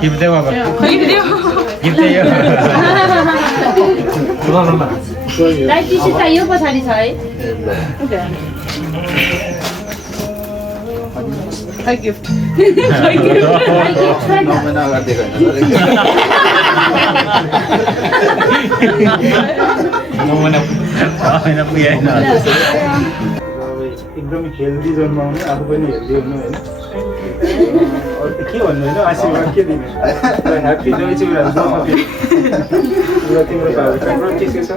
Give them over. Give them. Light टिसी चाहियो पछाडि छ है गिफ्ट एकदमै हेल्दी जोनमा आउने आफू पनि हेल्दी हुनु होइन के भन्नु होइन आशीर्वाद के दिने ह्याप्पी दही चिउराहरू तिम्रो भाइ के छ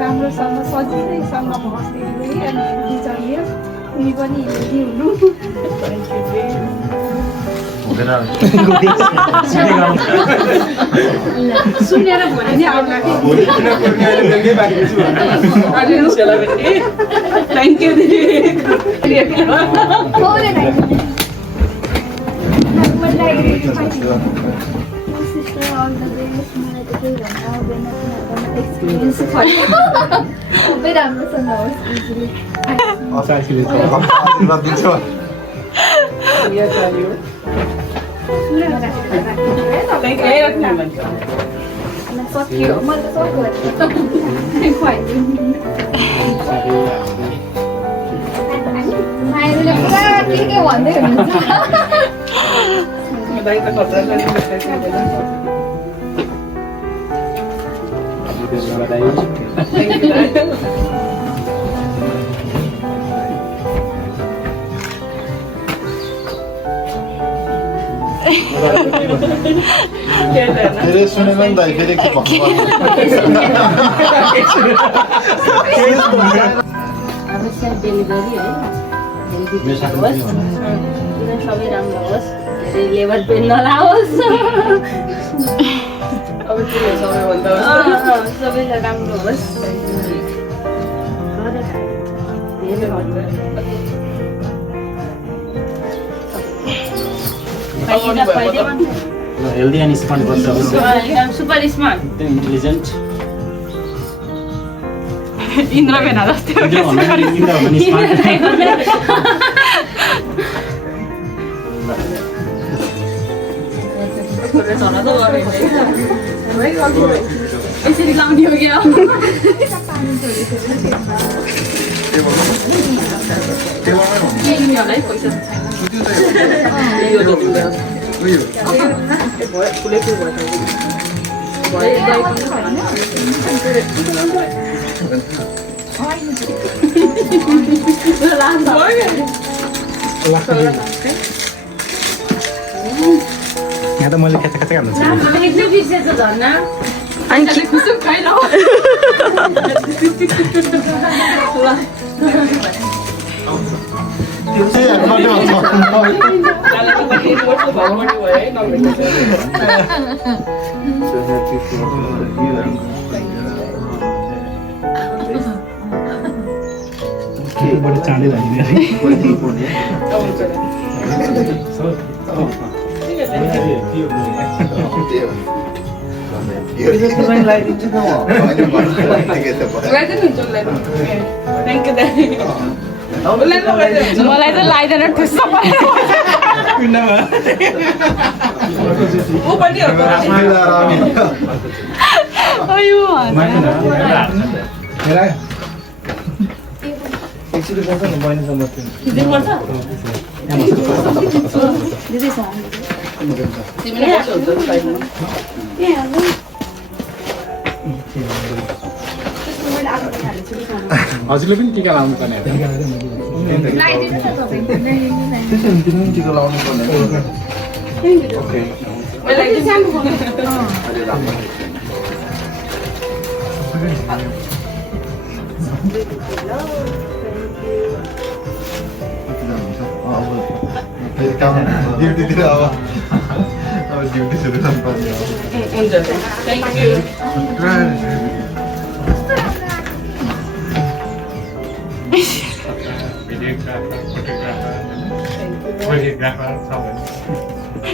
राम्रोसँग सजिलैसँग बस्दै अनि चाहियो उनी पनि हेल्दी हुनु सुनेर भने नि आउला थ्याङ्क यू सबै राम्रोसँग होस् सक्यो मैले त माइरूले पुरा के भन्दै धेरै सुनेन नि दाइ फेरि के भन्नु अवश्य डेलिभरी है सबै राम्रो होस् धेरै लेबर पेन नलाओस् सबैलाई राम्रो होस् Healthy and smart person. Super smart. Intelligent. Indra bena jaste ho Indra bhani smart. यसरी लाउने हो क्या यिनीहरूलाई पैसा यहाँ त मैले खेचा खेचा हाल्नु अनि खुसुक खाइल बढी चाँडै लाग्ने मलाई त लाइदैन ठुस्स हजुरले पनि टिका लाउनु पर्ने लगाइदिनु न तपाईँ ल्याइदिनु न त्यसो भने तिमी पनि टिका लाउनु पर्ने ओके मलाई सानो अहिले राम्रो फेरि काम ड्युटीतिर अब ड्युटी सुरु गर्नुपर्ने हुन्छ थ्याङ्क यू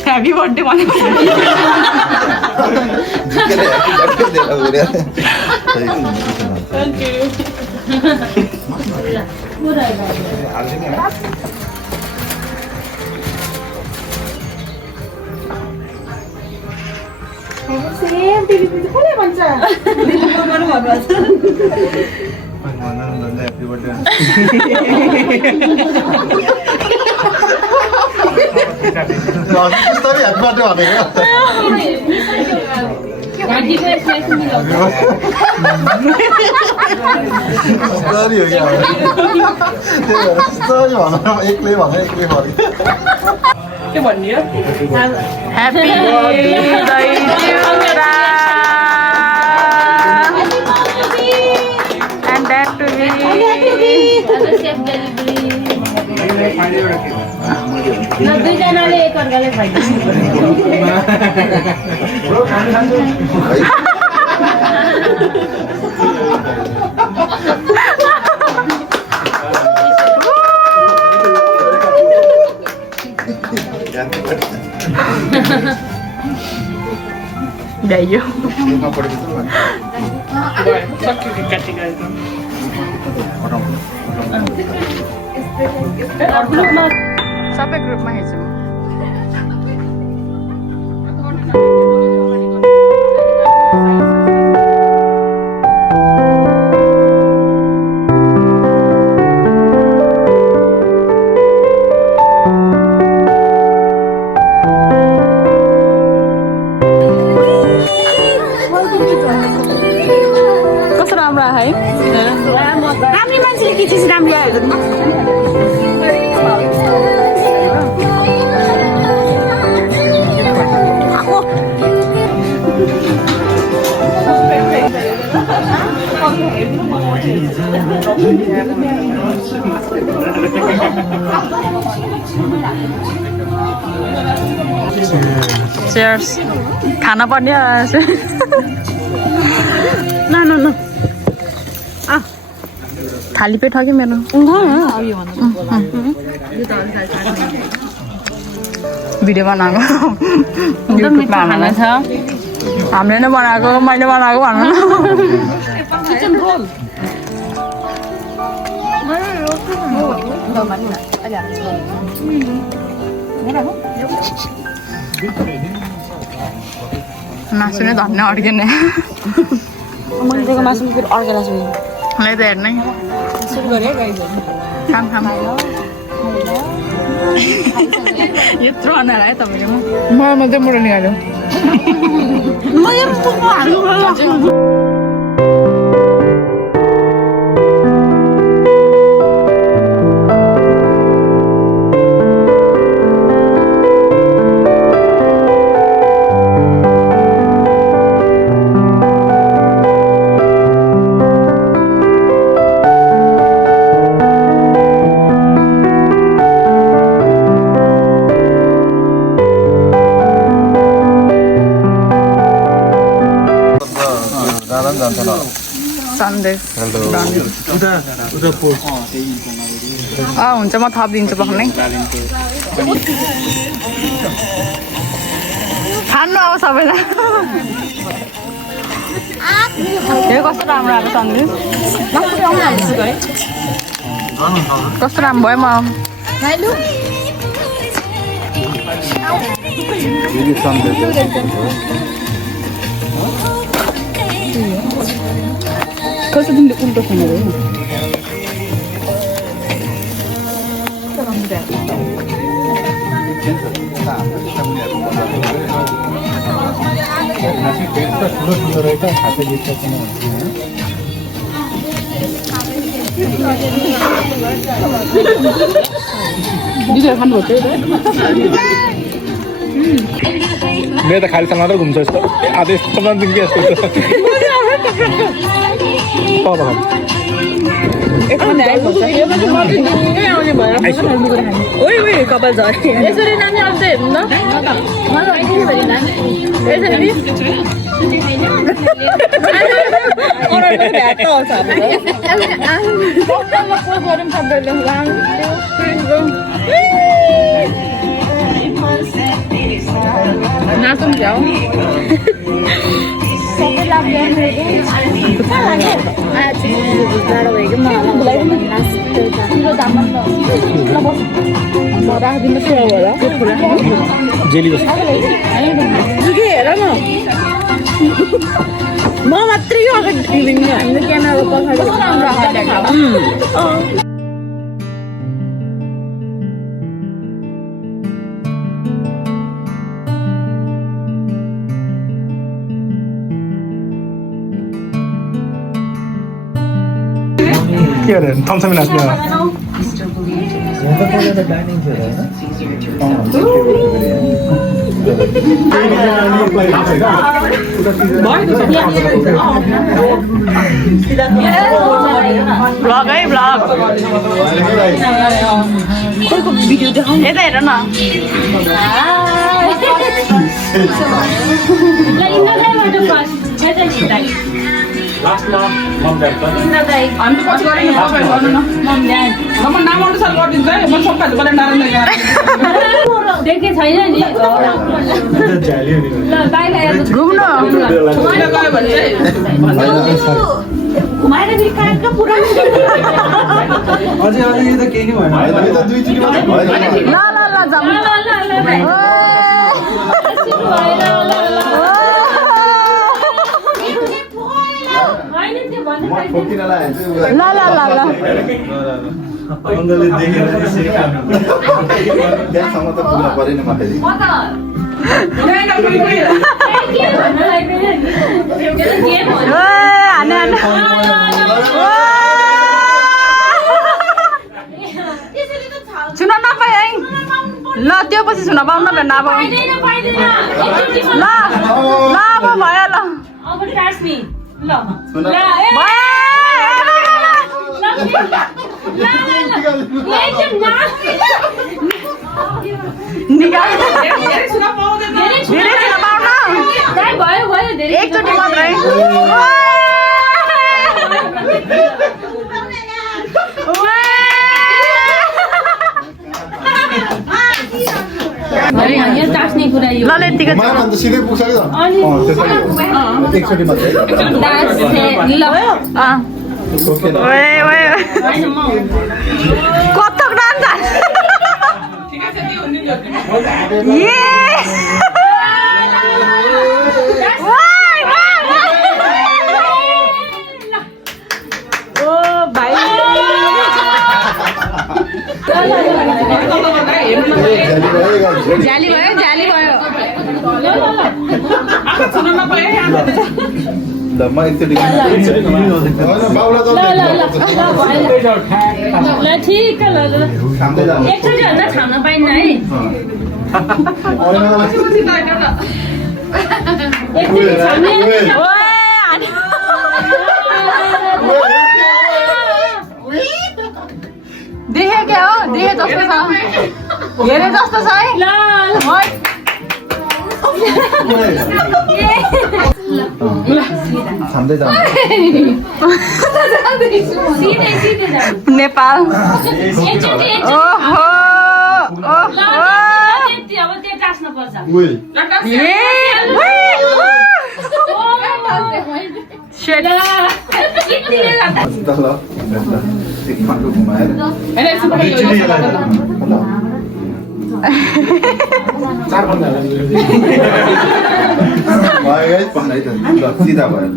ह्याप्पी बर्थडे भन्नु थ्याङ्क यू सेम टिभी कसले भन्छ ह्याप्पी बर्थडे घन्टीको स्मेल मिलाउँछ एक्लै भने एक्लै फर्क के भन्ने हो happy and that to be safe delivery दुईजनाले एकअर्काले ल्यायो सबै ग्रुपमा हेर्छौँ कस्तो राम्रो आयो है राम्री मान्छेले के चिज राम्रो आयो Cheers. खाना पर्ने ना ना ना थाली पेट हो कि मेरो भिडियो बनाएको युट्युबमा हाल्नु छ हामीले नै बनाएको मैले बनाएको भन्नु मासु नै धन्ने अड्किने मैले दिएको मासु फेरि अर्केलाई छु लै त हेर्नै खाम खाम यत्रो अनार है तपाईँले मलाई मात्रै मुडो निकाल्यो सन्देश हुन्छ म थपिदिन्छु पक्नै खानु अब सबैलाई यो कस्तो राम्रो आएको सन्देश कस्तो राम्रो भयो कस्तो तिमीले उल्टो खानु ठुलो ठुलो रहेछ खासै दिदी खानुपर्छ मेरो त खाली टमाटर घुम्छ यस्तो आधा टमाटर के यस्तो कपाल झर्यो यसरी नानी आउँछ हेर्नु नाचौँ क्या जेली बस हेर न म मात्रै अगाडि हामीले क्यामेरा पछाडि के अरे थम्समी नाच्ने ब्लग है ब्लग कसको भिडियो देखाउनु यता हेर न हामी पछि गरेँ गर्नु न नाम अनुसार गरिदिन्छ है म सबैले बोले नारायण देखे छैन नि ल बाहिर घुम्नु गयो भने घुमाएर फेरि कहाँ पुरा अझै यो त केही नै भएन ल ल ल जाऊ ल ल ल ल अङ्गले देखेर यसरी त्यहाँसम्म त पुग्न परेन म फेरि सुन नपाए है ल त्यो पछि सुन पाउन भेट्न अब ल ल अब भयो ल एकचोटि मात्रै टास्ने कुरा यो ल यतिकै मान अन्त सिधै पुग्छ कि त त्यसरी हो एकचोटि मात्रै सोकेन कथक डान्स जाली भयो जाली भयो ल म एकचोटि बाउला ल ठिक ल खाँदै जानु एकचोटि भन्दा खान पाइन्न है एकचोटि खाने देखे क्या हो देखे जस्तो छ हेरे जस्तो छ है ल खाँदै जानु सिधै सिधै जाऊ नेपाल एकचोटि ओहो ल अब त्यो टास्न पर्छ घुमाएर सिधा भयो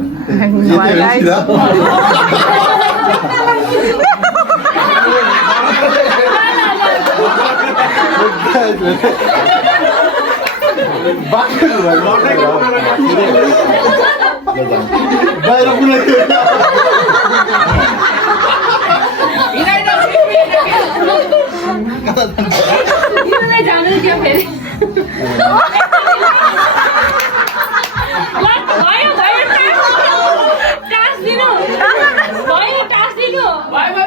बाहिर फेरि भयो टास्क दिनु भयो टास्क दिनु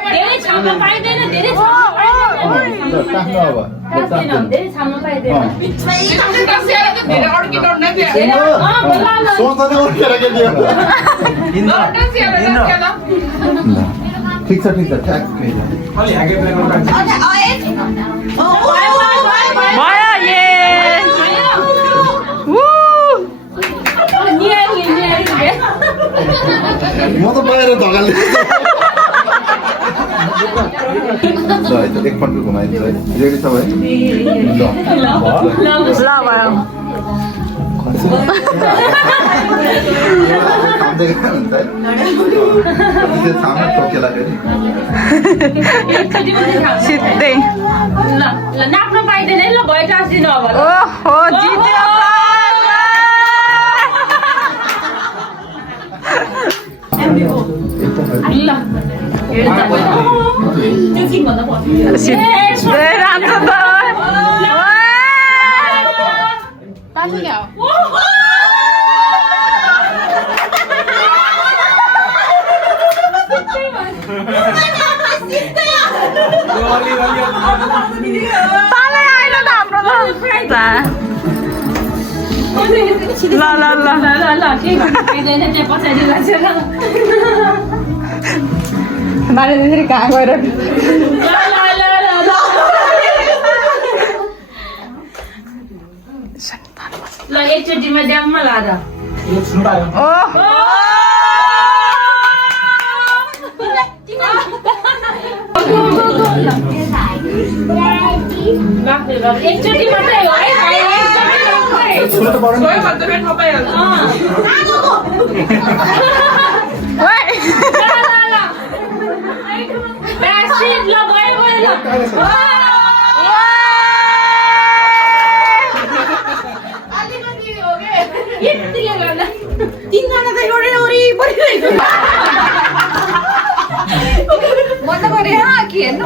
धेरै छाम्न पाइँदैन धेरै टाक्नु अब धेरै छाम्न पाइँदैन सोच्दा नै उठेर के दियो ठिक छ ठ्याक्कै अलि ह्याके प्ले गर्नु भयो ये म त बाहिर धकाल्ने ल एकपल्ट घुमाइदिन्छ है रेडी छ भाइ ल ल भयो खाँदै खानुहुन्छ है त्यो सामने ठोकेला फेरि सिधै ल नाप्न पाइँदैन है ल भयो टास्क दिनु अब ओहो जित्यो ल सिधै राम्रो त तालै आएन त हाम्रो ल केही गर्नु पाइँदैन त्यहाँ पछाडि बसेर मारे त्यसरी कहाँ गएर ल एकचोटिमा ड्याममा लाँदा ओहो एकचोटि मात्रै हो है तिनजना त एउटै वरिपरि म त गरे कि हेर्नु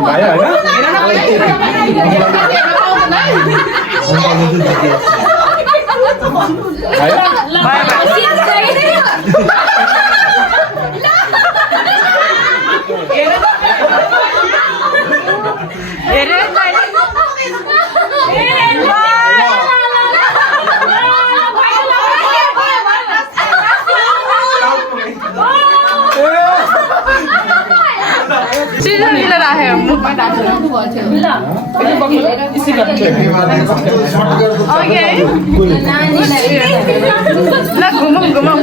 ल घुमौँ घुमौँ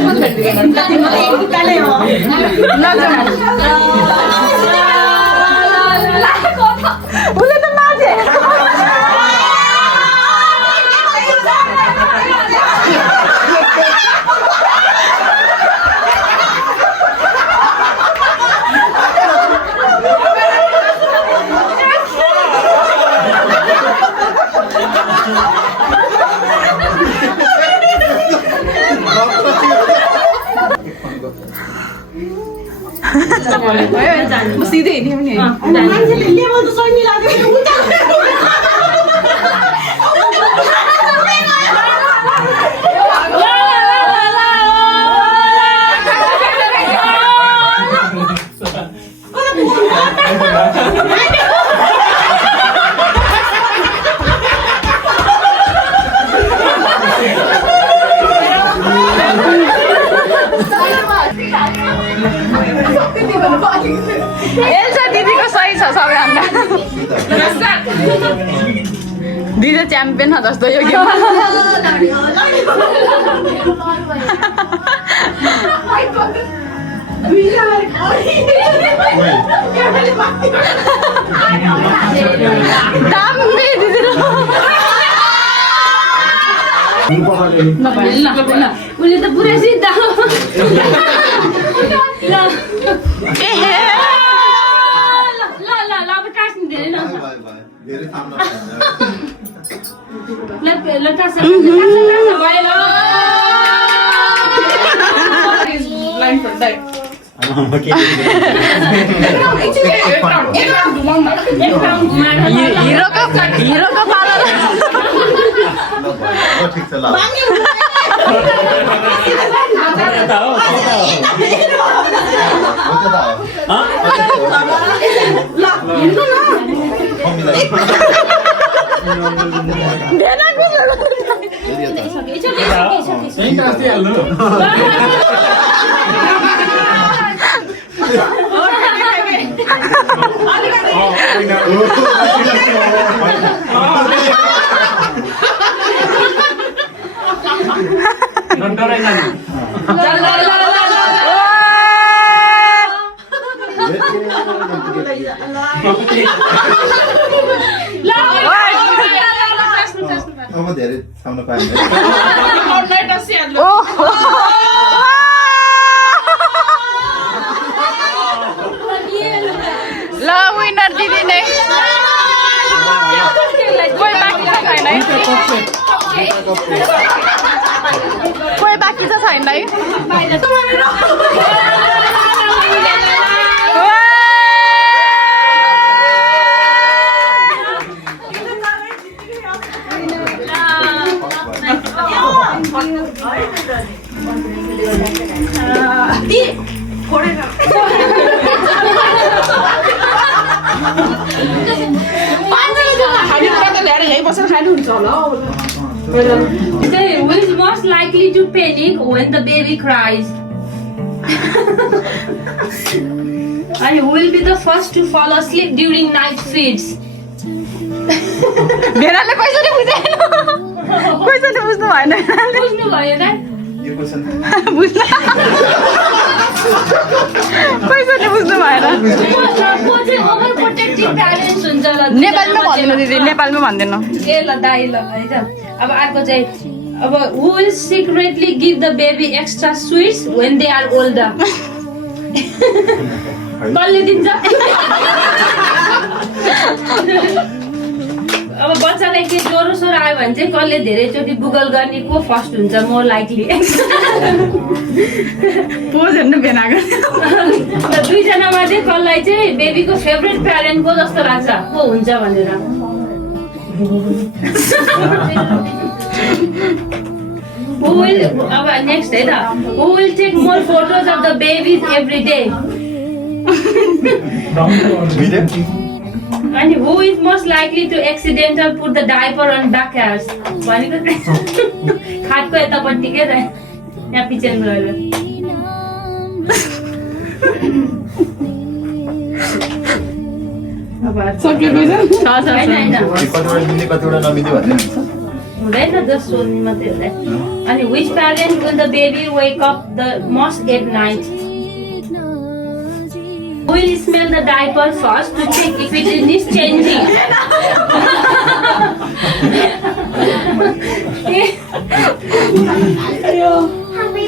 उसले त माझे सिधै हिँड्यो नि एल्सा दिदीको सही छ सबैभन्दा दिदी च्याम्पियन हो जस्तो यो गेममा दामी दिदी उसले त पुरै सिद्धा अब टास्क धेरै न धेरै सामना ल टास्क भयो हिरोको पालो ठिक छ ल अब धेरै छाउन पाइन्छ ल विनर दिदी नै कोही बाँकी छ छैन है कोही बाँकी छ छैन है Who is most likely to panic when the baby cries? And who will be the first to fall asleep during night feeds? भेडाले कसरी बुझेन कसरी बुझ्नु भएन बुझ्नु भयो त? यो क्वेसन बुझ्न कसरी बुझ्नु भएन को चाहिँ overprotective parents हुन्छ ल? नेपालमा भन्दिनँ दिदी नेपालमा भन्दिनँ ए ल दाइ ल है त। अब अर्को चाहिँ अब who will secretly give the baby extra sweets when they are older? कसले दिन्छ? अब बच्चालाई के ज्वरो सोरो आयो भने चाहिँ कसले धेरैचोटि गुगल गर्ने को फर्स्ट हुन्छ मोर लाइकली? पोज हेर्नु भेनाको दुईजनामा चाहिँ कसलाई चाहिँ बेबीको फेभरेट प्यारेन्ट को जस्तो लाग्छ को हुन्छ भनेर? Who will, अब नेक्स्ट है त, who will take more photos of the babies every day? And who is most likely to accidental put the diaper on duck hairs? भनेको खाटको यतापट्टि के त यहाँ पिछे गएर कतिवटा मिल्ने कतिवटा नमिल्ने भन्ने हुँदैन जस्ट सोध्ने मात्रै होला। अनि which parent will the baby wake up the most at night? Who will smell the diaper first to check if it needs changing?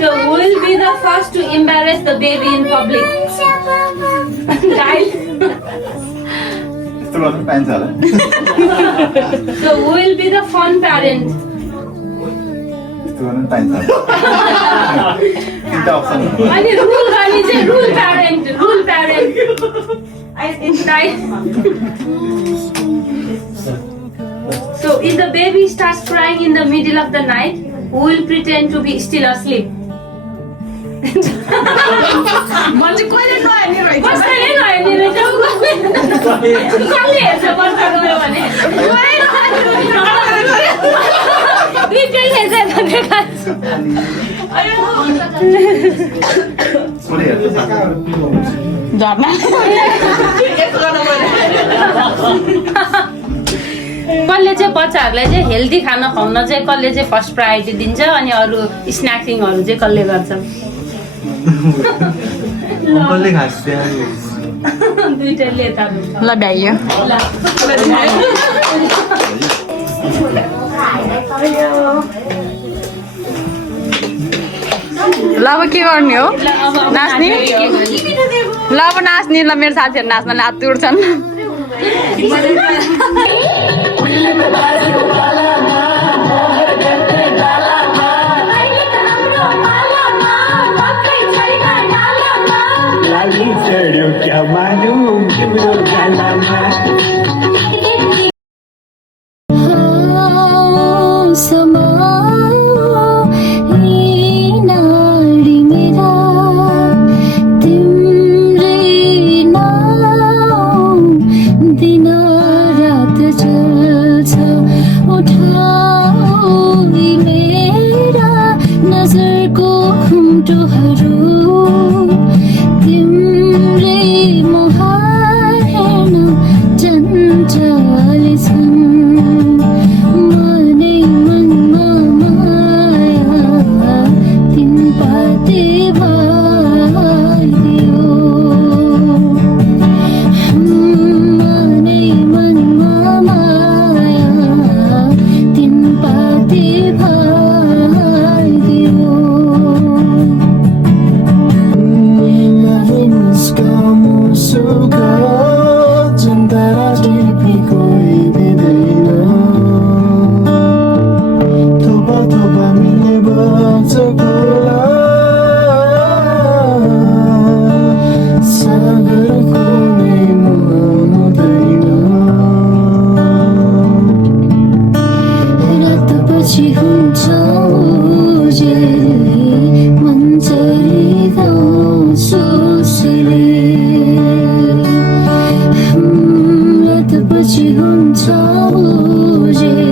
So who will be the first to embarrass the baby in public? Right? यस्तो गर्नु पाइन्छ होला So who will be the fun parent? यस्तो गर्नु पाइन्छ तिनटा option अनि rule गर्ने चाहिँ rule parent right? So if the baby starts crying in the middle of the night, who will pretend to be still asleep? मान्छे कहिले नहेर्ने रहेछ कसैले नहेर्ने रहेछ कसले हेर्छ बच्चा गयो भने रिटेल हेर्छ भने छोरी हेर्छ झर्ना कसले चाहिँ बच्चाहरूलाई चाहिँ हेल्दी खाना खुवाउन चाहिँ कसले चाहिँ फर्स्ट प्रायोरिटी दिन्छ अनि अरू स्न्याक्सिङहरू चाहिँ कसले गर्छ? कसले खान्छ दुइटैले यता ल भ्याइयो ल अब के गर्ने हो नाच्ने ल अब नाच्ने ल मेरो साथीहरू नाच्न हात उड्छन् क्या मालूम तिम्रो गालामा मुटुहरू तिम्रै मुहार हेर्न चञ्चल छन् मनै मनमा माया तिन पाते भरिदियो मनै मनमा माया तिन पाते भरिदियो सुखा जनतारा टिपी कोही दिँदैन थोपा थोपा मिल्ने बग्छ खोला सागरको नै मुहान हुँदैन रातपछि हुन्छ उजेल मन चलिगाउँछु रातपछि हुन्छ उजेल